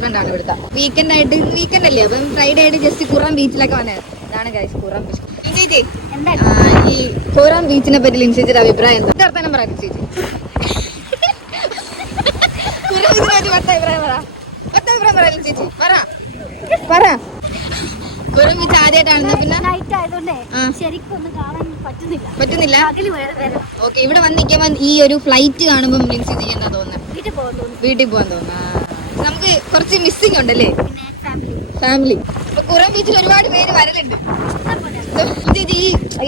Front ആണ് ഇവിടുത്തെ. Weekend അല്ലേ, അപ്പം ഫ്രൈഡേ ആയിട്ട് ജസ്റ്റ് കുറം ബീച്ചിലൊക്കെ വന്നത്. ഇതാണ് ഗൈസ് കുറം ബീച്ച്. ചേച്ചി ഈ കുറം ബീച്ചിനെ പറ്റി ലിൻസിയുടെ അഭിപ്രായം എന്താ? വർത്താനം പറയാം ചേച്ചി. കുറം ബീച്ചിനെ പറ്റി അഭിപ്രായം പറയാം ചേച്ചി. പറ. കുറം ബീച്ച് ആദ്യമായിട്ടാണ് പിന്നെ പറ്റുന്നില്ല. ഓക്കെ, ഇവിടെ വന്ന് നിൽക്കുമ്പോ ഈ ഒരു ഫ്ലൈറ്റ് കാണുമ്പോ ലിൻസിക്ക് എന്താ തോന്നുന്നത്? വീട്ടിൽ പോകാൻ തോന്നുന്നു. നമുക്ക് കുറച്ച് മിസ്സിംഗ് ഉണ്ടല്ലേ ഫാമിലി. അപ്പൊ കുറം ബീച്ചിൽ ഒരുപാട് പേര് വരലുണ്ട്. ചേച്ചി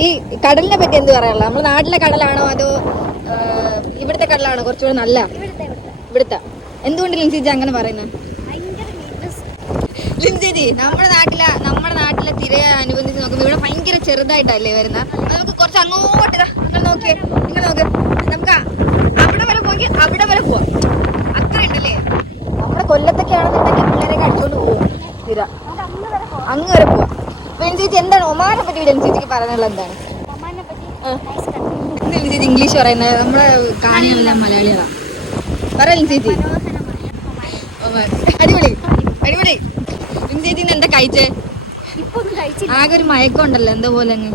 ഈ കടലിനെ പറ്റി എന്ത് പറയാനുള്ള? നമ്മുടെ നാട്ടിലെ കടലാണോ അതോ ഇവിടുത്തെ കടലാണോ കുറച്ചുകൂടെ നല്ല? ഇവിടുത്തെ. എന്തുകൊണ്ട് ലിൻസിജി അങ്ങനെ പറയുന്നത്? ലിൻസിജി നമ്മുടെ നാട്ടിലെ തിരയെ അനുബന്ധിച്ച് നോക്കുമ്പോൾ ഇവിടെ ഭയങ്കര ചെറുതായിട്ടല്ലേ വരുന്നത്. നമുക്ക് കുറച്ച് അങ്ങോട്ട് നിങ്ങൾ നോക്ക്, നമുക്ക് അവിടെ വരെ പോയി അവിടെ വരെ പോവാം. അത്ര ഉണ്ടല്ലേ. നമ്മുടെ കൊല്ലത്തൊക്കെ ആണെന്നുണ്ടെങ്കിൽ പിള്ളേരൊക്കെ അടിച്ചോണ്ട് പോകും തിര, അങ്ങ് വരെ പോവാം. ലിൻസിജി എന്താണ് ഒമാനെ പറ്റി ലിൻസിജിക്ക് പറയാനുള്ളത്? എന്താണ് ലിൻസിജി ഇംഗ്ലീഷ് പറയുന്നത്? നമ്മളെ കാണികളെല്ലാം മലയാളികളാണ്. പറയാം ലിൻസിജി. അടിപൊളി. ലിൻസിജിന്ന് എന്താ കഴിച്ചേ? ആകെ ഒരു മയക്കം ഉണ്ടല്ലോ, എന്താ പോലെ അങ്ങ്